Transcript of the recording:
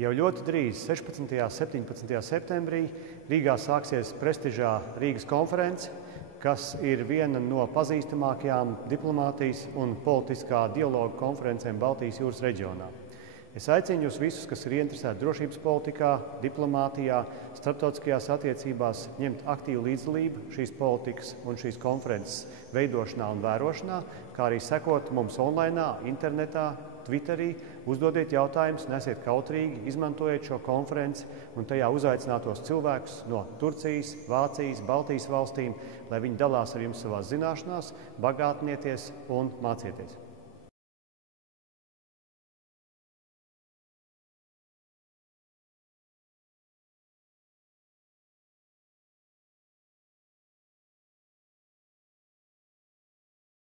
Jau ļoti drīz, 16. un 17. septembrī, Rīgā sāksies prestižā Rīgas konference, kas ir viena no pazīstamākajām diplomātijas un politiskā dialoga konferencēm Baltijas jūras reģionā. Es aicinu jūs visus, kas ir ieinteresēti drošības politikā, diplomātijā, starptautiskajās attiecībās, ņemt aktīvu līdzdalību šīs politikas un šīs konferences veidošanā un vērošanā, kā arī sekot mums online, internetā, Twitterī, uzdodiet jautājumus, nesiet kautrīgi, izmantojiet šo konferenci un tajā uzaicinātos cilvēkus no Turcijas, Vācijas, Baltijas valstīm, lai viņi dalās ar jums savās zināšanās, bagātinieties un mācieties.